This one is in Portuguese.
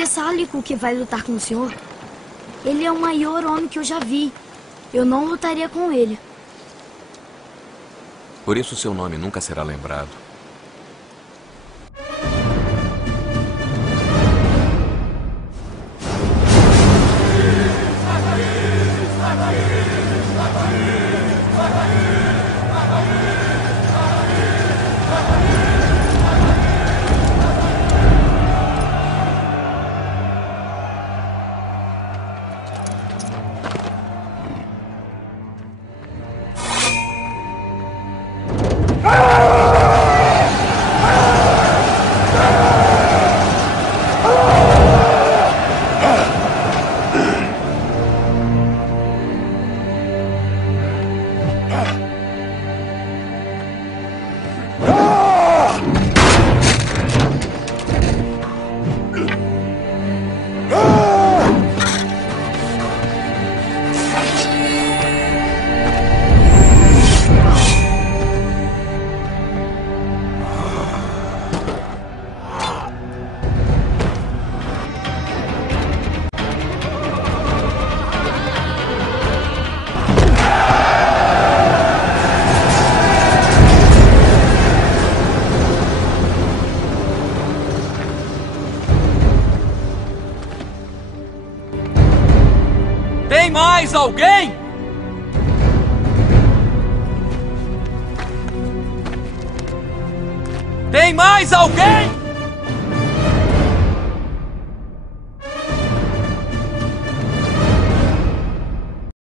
Tessálico que vai lutar com o senhor. Ele é o maior homem que eu já vi. Eu não lutaria com ele. Por isso seu nome nunca será lembrado. Tem mais alguém? Tem mais alguém?